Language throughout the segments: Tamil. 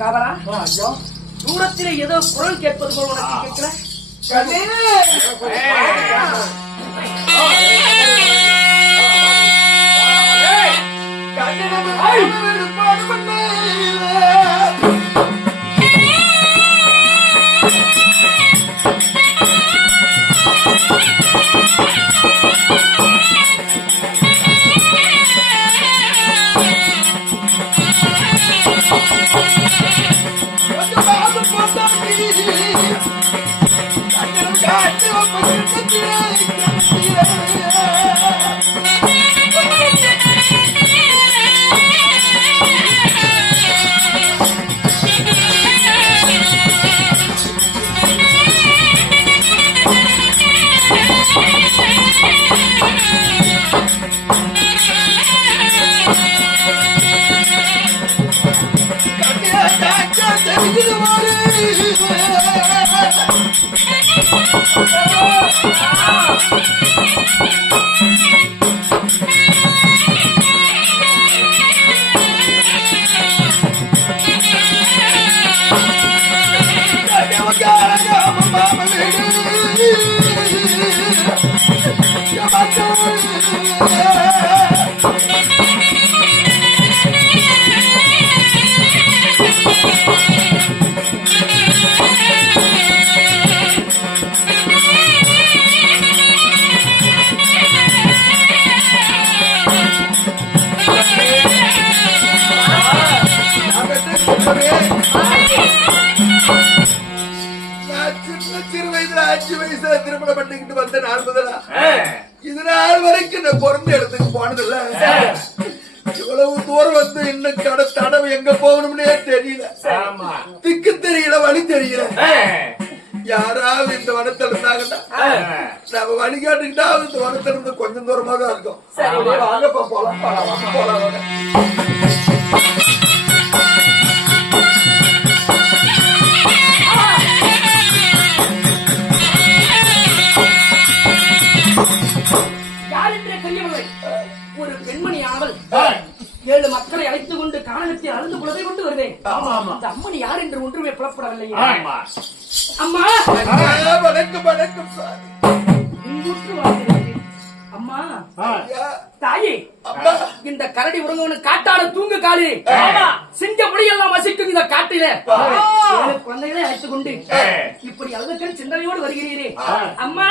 காவலா தூரத்திலே ஏதோ குரல் கேட்பது போல உனக்கு கேட்கல? திருமணம் பண்ணிக்கிட்டு வந்த நாள் முதலா இது நாள் வரைக்கும் நான் பிறந்த இடத்துக்கு போனதில்ல. இவ்வளவு தூரம் வந்து இன்னைக்கு தடவை எங்க போகணும்னே தெரியல, திக்கு தெரியல, வழி தெரியல. யாராவது இந்த வனத்துல இருந்தாங்கன்னா நம்ம வழிகாட்டுக்கிட்டா இந்த வனத்துல இருந்து கொஞ்சம் தூரமா தான் இருக்கும். வாங்கப்பா போலாம் போலாம். ஒரு பெண்மணியானவள் 7 மக்களை அழைத்துக் கொண்டு காரணத்தை அழுந்து குலவை கொண்டு வருவேன். அந்த அம்மன் யார் என்று ஒன்றுமே புலப்படவில்லை. அம்மா வணக்கம் வணக்கம் சாமி. அம்மா தாயே, இந்த கரடி உறங்கவனு காட்டான தூங்கு காலி சிங்க முடியெல்லாம் வசிக்கும் இந்த காட்டில குழந்தைகளை அழைத்துக் கொண்டு இப்படி அழுதுக்கள் சிந்தனையோடு வருகிறீரே அம்மா.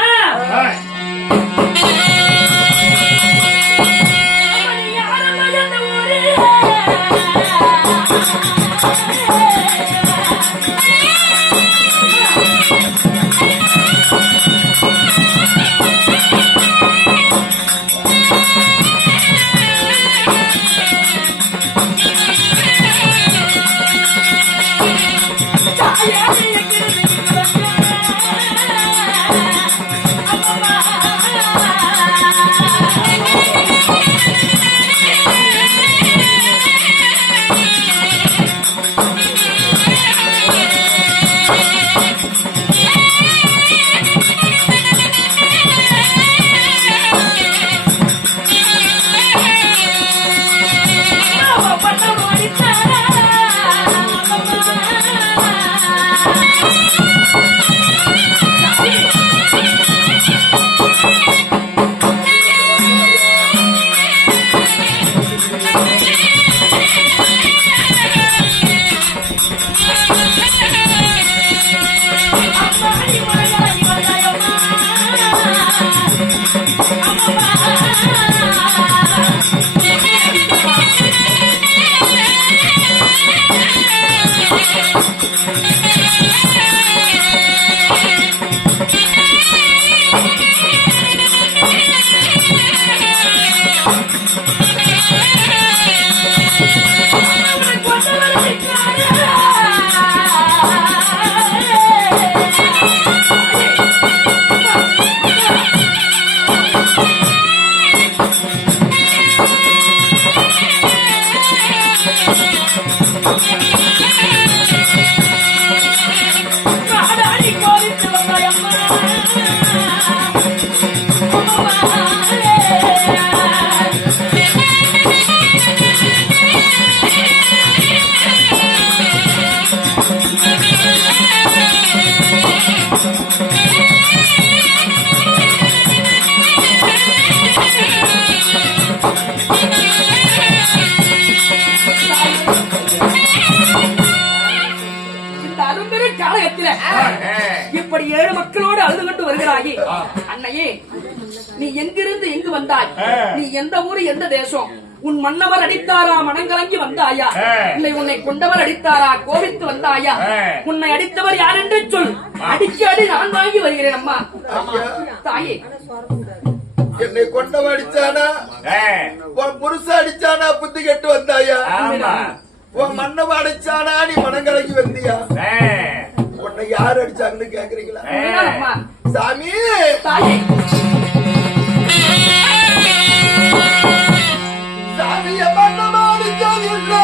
மாபெரும் காலகத்தில இப்படி 7 மக்களோடு அழுது கொண்டு வருகிறாயே அன்னையே, நீ எங்கிருந்து எங்கு வந்தாய்? நீ எந்த ஊரு, எந்த தேசம்? உன் மன்னவர் அடித்தாரா மனங்கலங்கி வந்தாயா? இல்லை உன்னை கொண்டவர் அடித்தாரா கோபித்து வந்தாயா? உன்னை அடித்தவர் யார் என்று சொல், அடிக்காடி நான் வாங்கி வருகிறேன். அம்மா தாயே, என்னை கொண்டவ அடிச்சானா, உன் புருஷ அடிச்சானா புத்தி கெட்டு வந்தாயா? உன் மன்னவ அடிச்சானா நீ மனங்கலங்கி வந்தியா? உன்னை யார் அடிச்சாங்கன்னு கேக்குறீங்களா? அம்மா சாமி தாயே, சாமிய மன்னவ அடிச்சதில்லை.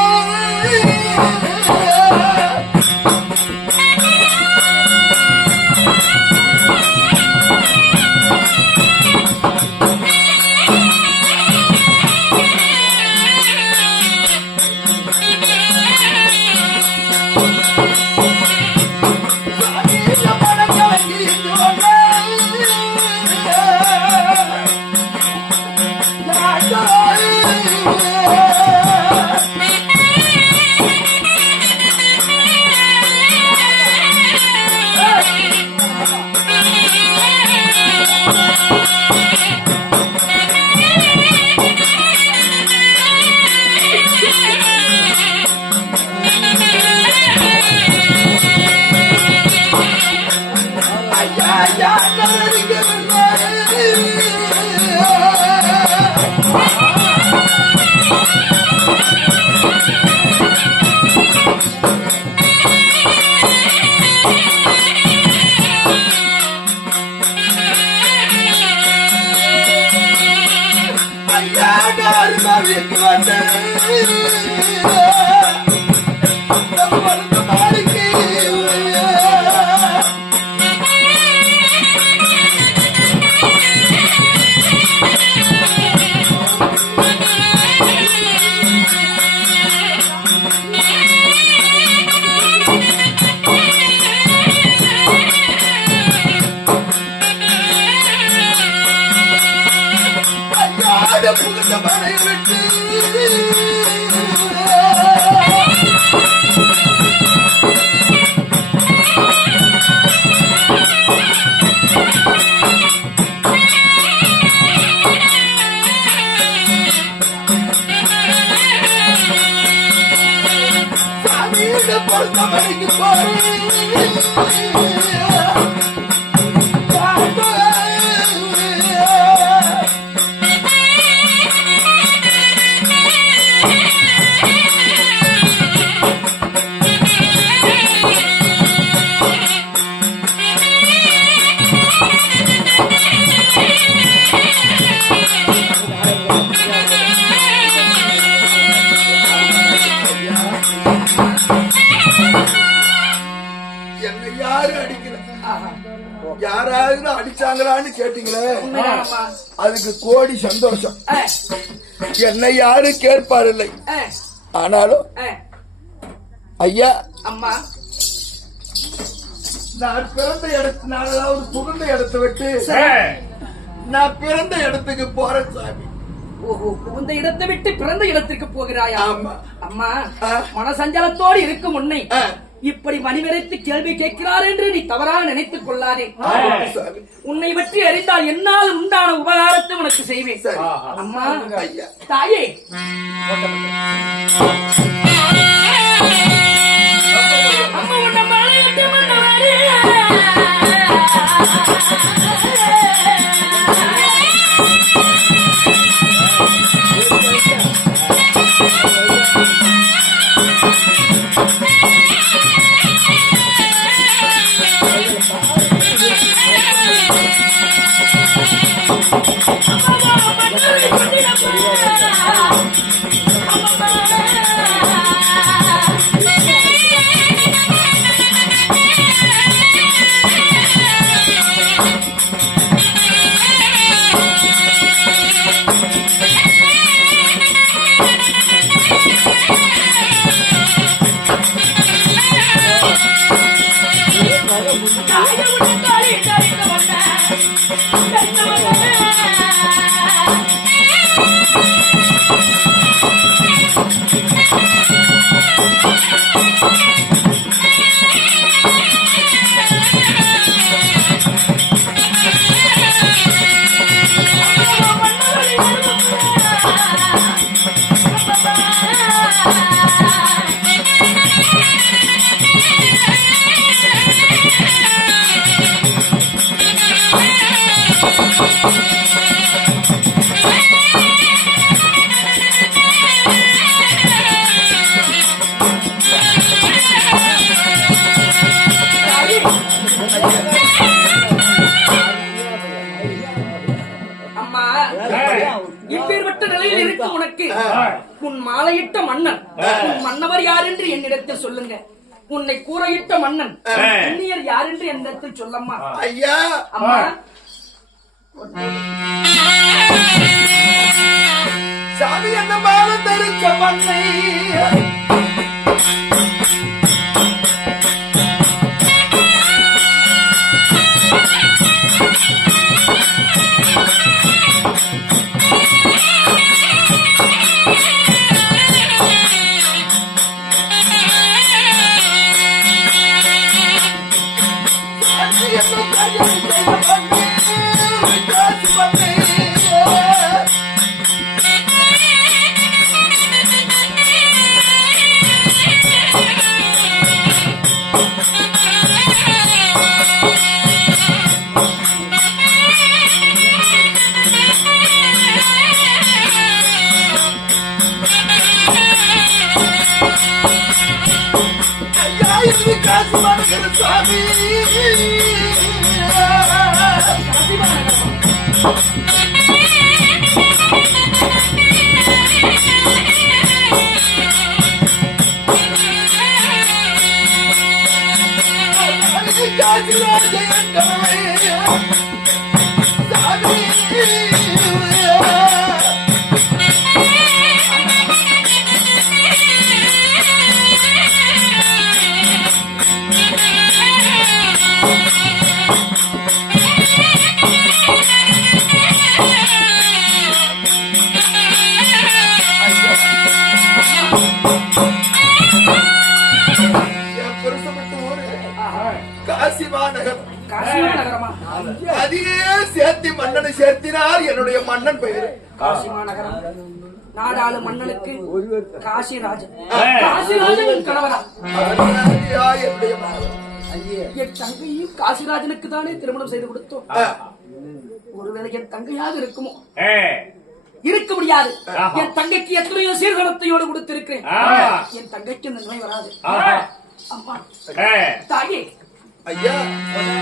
யாராவது அடிச்சாங்களான்னு கேட்டீங்களே, அதுக்கு கோடி சந்தோஷம். என்னை யாரும் கேட்பாரில்லை. ஆனாலும் ஐயா, அம்மா நான் பிறந்த இடத்து, நாலாவது புகுந்த இடத்தை விட்டு நான் பிறந்த இடத்துக்கு போறேன் சாமி. புகுந்த இடத்தை விட்டு பிறந்த இடத்திற்கு போகிறாயா? ஆமா. அம்மா, மனசஞ்சலத்தோடு இருக்கும் உன்னை இப்படி மணிவரைத்து கேள்வி கேட்கிறார் என்று நீ தவறாக நினைத்துக் கொள்ளாதே. உன்னை பற்றி அறிந்தால் என்னால் உண்டான உபகாரத்தை உனக்கு செய்வேன். அம்மா தாயே, அம்மா உன்னை மலையிட்டு மன்னவரே, கஷ்டப்பட்ட நிலையில் இருக்கும் உனக்கு உன் மாலையிட்ட மன்னன் உன் மன்னவர் யார் என்று என்னிடத்தில் சொல்லுங்க. உன்னை கூரையிட்ட மன்னன் அந்நியர் யார் என்று என்னிடத்தில் சொல்லம்மா. ஐயா அம்மா சாமி என்ன மாலை தரிச்ச மண்ணை அதையே சேர்த்தி மன்னனை சேர்த்தினார் என்னுடைய மன்னன் பெயர் காசிமா நகரம். நாடாளு மன்னனுக்கு காசிராஜன். காசிராஜன் கணவரா? என்னுடைய மகன். என் தங்கையும் காசிராஜனுக்கு தானே திருமணம் செய்து கொடுத்தோம். ஒருவேளை என் தங்கையாக இருக்குமோ? இருக்க முடியாது. என் தங்கைக்கு எத்தனையோ சீர்கலத்தையோடு கொடுத்திருக்கிறேன். என் தங்கைக்கு இந்த நிலை வராது. அம்மா தாயே ஐயா அம்மா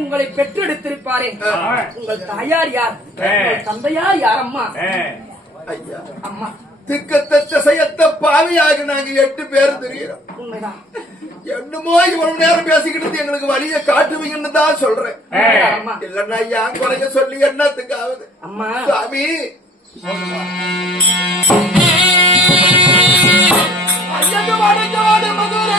உங்களை பெற்றெடுத்திருப்பாரே உங்கள் தாயார் யார்? உங்கள் தந்தையார் யார்? அம்மா ஐயா அம்மா திக்கத்த திசையத்த பாவியாக நாங்க 8 பேர் தெரியும். உண்மைதான். என்னமோ இவ்வளவு நேரம் பேசிக்கிட்டு எங்களுக்கு வழிய காட்டுவீங்கன்னு தான் சொல்றேன். இல்லன்னா ஏன் குறைய சொல்லி என்னத்துக்கு ஆகுது? அம்மா சாமி மதுரை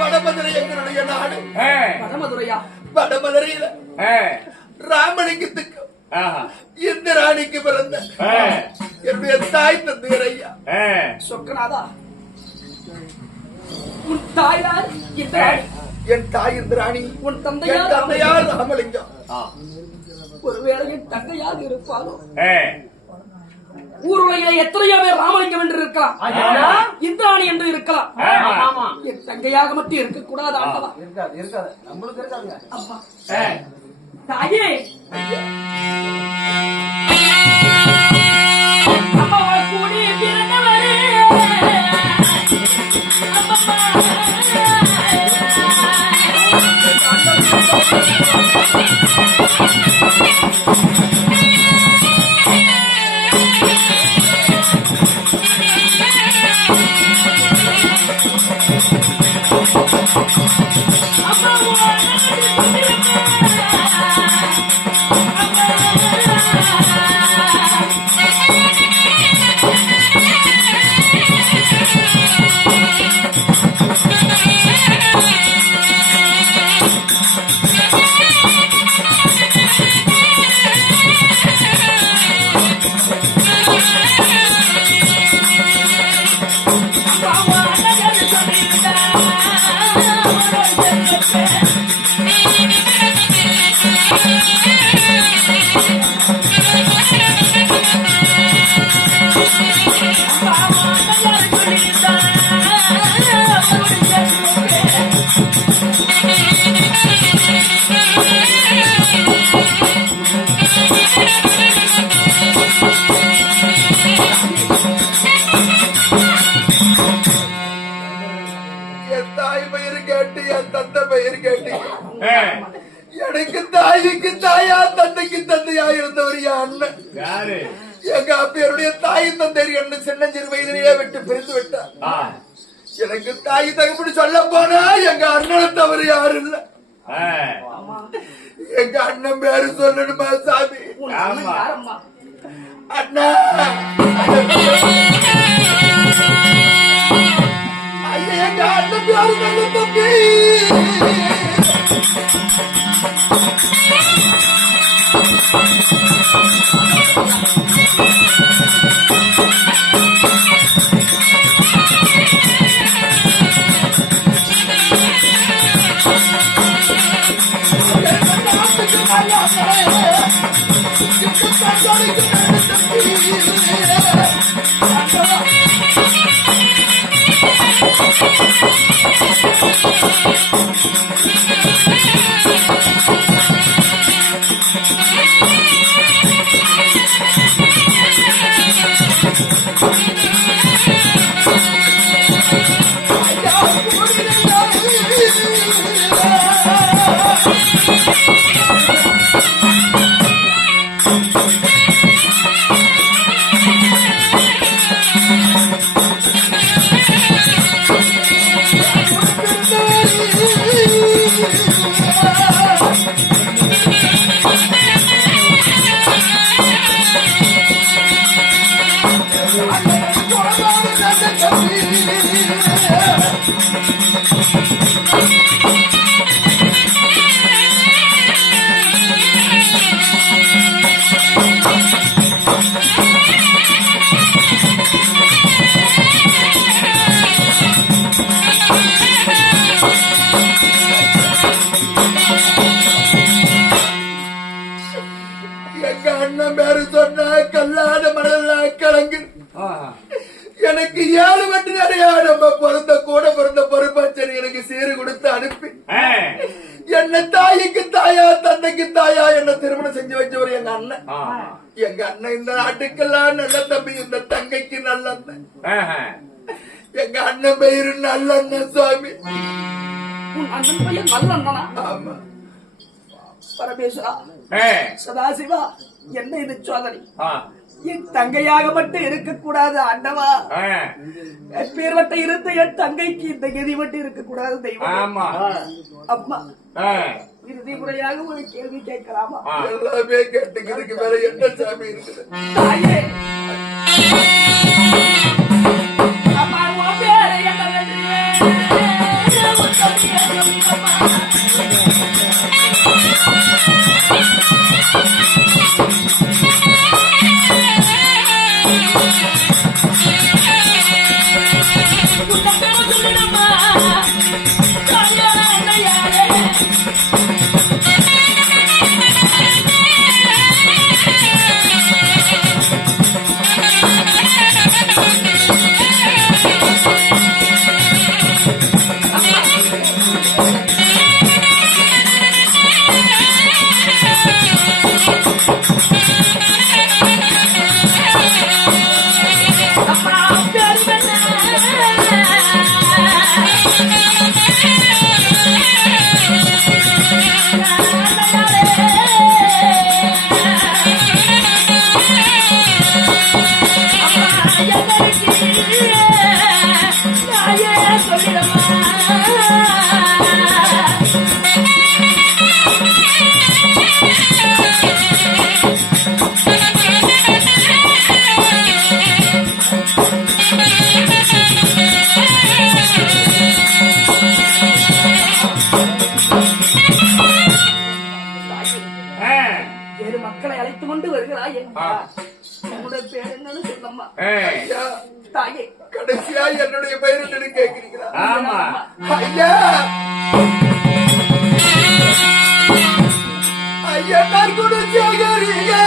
வடமதுரை எங்களுடைய நாடு. வடமதுரையா? வடமதுரையில ராமலிங்கத்துக்கு இந்த ராணிக்கு பிறந்த என்னுடைய தாய் தந்தையர் ஐயா. சொக்கநாதா, உன் தாயார் இந்த ராணி, என் தாய் இந்த ராணி, உன் என் தந்தையார் தந்தையார் ராமலிங்கம். ஒருவேளை என் தங்கையாக இருப்பாரோ? ஊருடைய எத்தனையோ பேர் ராமலிங்கம் என்று இருக்கலாம், இந்திராணி என்று இருக்கலாம். என் தங்கையாக மட்டும் இருக்கக்கூடாது ஆண்டவா. இருக்காது நம்மளுக்கு இருக்காதுங்க. அம்மா, தாயே, அம்மா கூடி பிறந்தவரே, எனக்கு தாய்க்கு தாயா தந்தைக்கு தந்தையா இருந்தவர் என் அண்ணன். எங்க அப்பையருடைய தாய் தந்தையர் என்ன சின்னஞ்சிறு வயதிலேயே விட்டு பிரிந்து விட்டார். எனக்கு தாய் தகப்படி சொல்ல போனா எங்க அண்ணனை தவிர யாரும் இல்ல. எங்க அண்ணன் பேரு சொல்லணுமா சாமி? அண்ணா, ஐயா, எங்க அண்ணன் பேரு நல்ல தம்பி. எனக்கு 7 வட்டி நிறையா நம்ம பிறந்த கூட பிறந்த பொறுப்பாச்சரி எனக்கு சீறு கொடுத்து அனுப்பி என்ன தாய்க்கு தாயா தந்தைக்கு தாயா என்ன திருமணம் செஞ்சு வச்சவர் எங்க அண்ணன். எங்க அண்ணன் இந்த நாட்டுக்கெல்லாம் நல்ல தம்பி, இந்த தங்கைக்கு நல்ல. எங்க அண்ணன் பெயரு நல்லண்ணன் சுவாமி. உன் அண்ணன் பையன் நல்ல அண்ணனா? ஆமா. பரமேஸ்வரா, சதாசிவா, என்ன இது சோதனை? என் தங்கையாக மட்டும் இருக்கக்கூடாது ஆண்டவா. பேர் மட்டும் இருந்த என் தங்கைக்கு இந்த கதி மட்டும் இருக்கக்கூடாது தெய்வம். அம்மா, இறுதி முறையாக ஒரு கேள்வி கேட்கலாமா? எல்லாமே கேட்டுக்கிறதுக்கு வேற என்ன சாமி இருக்குது? தாயே, அம்மா, உன் பேரை என்னவென்று மக்களை அழைத்துக் கொண்டு வருகிறாயே. உன்னுடைய பேர் என்னன்னு சொல்லம்மா. தாயே, கடைசியா என்னுடைய பெயர் என்னன்னு கேட்கிறீங்களா? ஐயா, ஐயா, நான் குடிச்சேகரியா.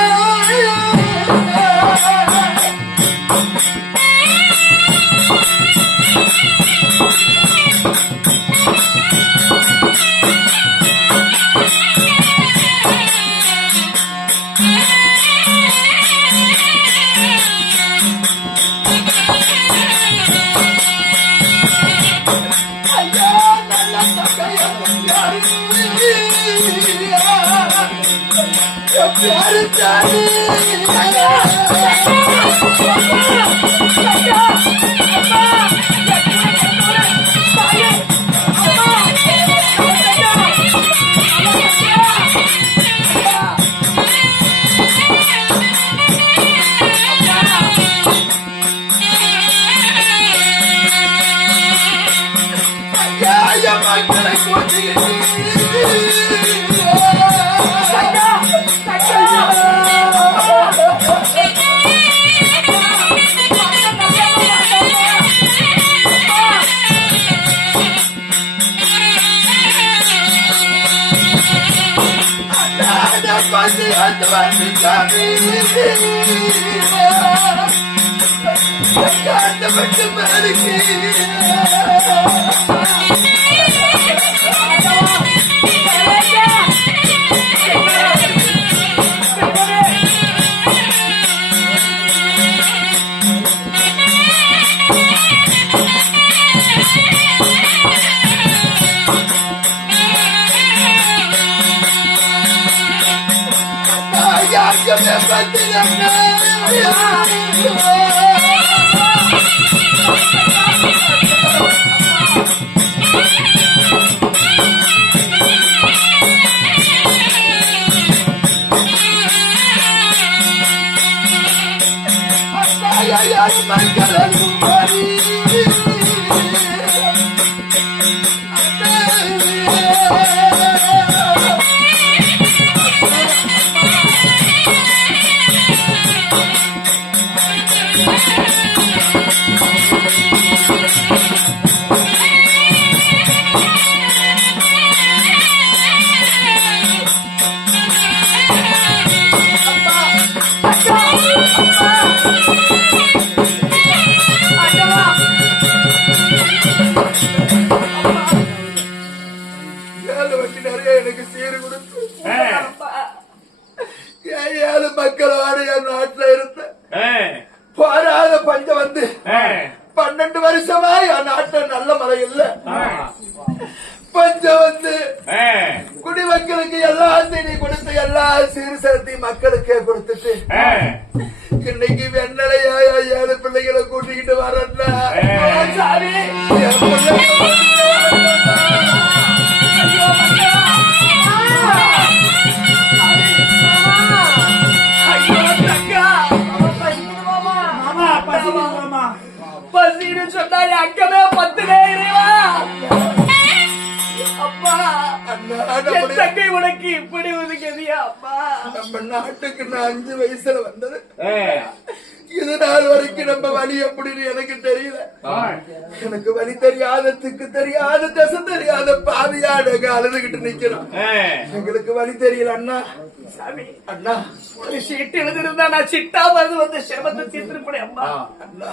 எனக்கு சீர் கொடுத்து ஏழு மக்களோட என் நாட்டுல இருந்த போராத பஞ்சம் வந்து 12 வருஷமா என் நாட்டுல நல்ல மழை இல்ல. பஞ்சம் வந்து குடிமக்களுக்கு எல்லாம் தேடி கொடுத்து எல்லா சீர்சேர்த்தி மக்களுக்கே கொடுத்துட்டு இன்னைக்கு வெண்ணலையா 7 பிள்ளைகளை கூட்டிக்கிட்டு வரேன்னா சாமி என் பிள்ளைங்க பசின்னு சொன்னாலே அங்கமே 10 நேரமா அப்பா என் தங்கை உனக்கு இப்படி ஒதுக்கதியா அப்பா நம்ம நாட்டுக்கு நான் 5 வயசுல வந்தது இது நாள் வரைக்கும் நம்ம வழி எப்படின்னு எனக்கு தெரியல எனக்கு வழி தெரியாத திக்கு தெரியாத தசை தெரியாத பாவியாட அழுதுகிட்டு நிக்கிறோம் எங்களுக்கு வழி தெரியல அண்ணா சாமி அண்ணா ஒரு சீட்டு எழுதிருந்தா நான் சிட்டா மருந்து வந்து சிரமத்தை தீர்த்திருப்பேன் அம்மா அண்ணா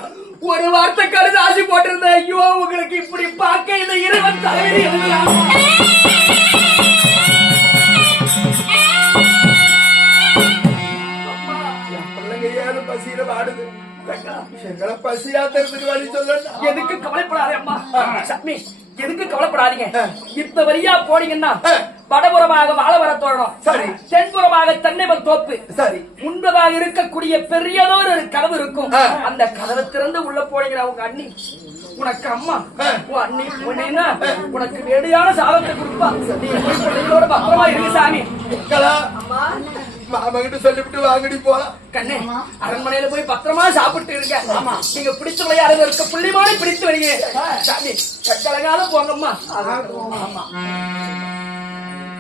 ஒரு வார்த்தை கருது ஆசி போட்டிருந்தேன் ஐயோ உங்களுக்கு இப்படி பார்க்க இந்த இறைவன் தலைவலி எழுதுறாங்க பசியில வாடுது எங்களை பசியாத்துறதுக்கு வழி சொல்ல எதுக்கு கவலைப்படாதே அம்மா சாமி எதுக்கு கவலைப்படாதீங்க இந்த வழியா போனீங்கன்னா வடபுறமாக வாழவர தோழணும் சரி தென்புறமாக தென்னைமல் தோப்பு சரி முன்பதாக இருக்கக்கூடிய பெரியதோர் ஒரு கதவு இருக்கும் அந்த கதவை திறந்து உள்ள போனீங்கன்னா உங்க அண்ணி உனக்கு அம்மா உன் அண்ணி போனீங்கன்னா உனக்கு வேடியான சாதத்தை கொடுப்பா நீ போய் பிள்ளைகளோட பத்திரமா இருக்கு சாமி மாமா கிட்ட சொல்லிவிட்டு வாங்கடி போலாம் கண்ணே அரண்மனையில போய் பத்திரமா சாப்பிட்டு இருக்க ஆமா நீங்க பிடிச்ச விளையாடுற இருக்க புள்ளிமானே பிடித்து வரீங்க சாமி கட்டழகால போங்கம்மா ஆமா